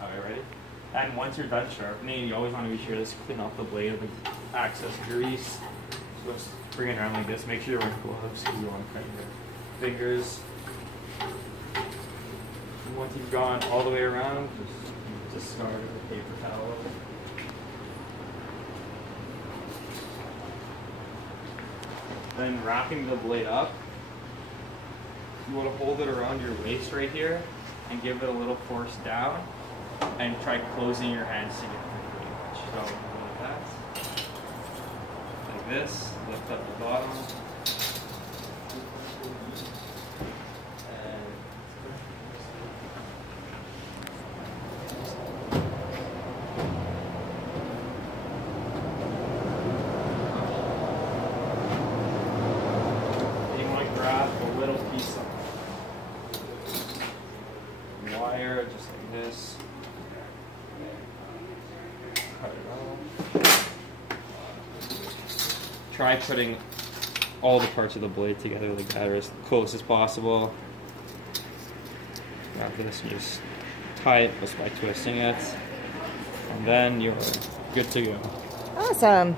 Alright, ready? And once you're done sharpening, you always want to be sure to clean off the blade of the excess grease. So just bring it around like this. Make sure you're wearing gloves because you want to cut your fingers. And once you've gone all the way around, just discard the paper towel. Then wrapping the blade up, you want to hold it around your waist right here and give it a little force down and try closing your hands together pretty much. So like that, like this, lift up the bottom, and you want to grab a little piece of wire, just like this. Cut it off. Try putting all the parts of the blade together like that, or as close as possible. Grab this and just tie it just by twisting it, and then you're good to go. Awesome.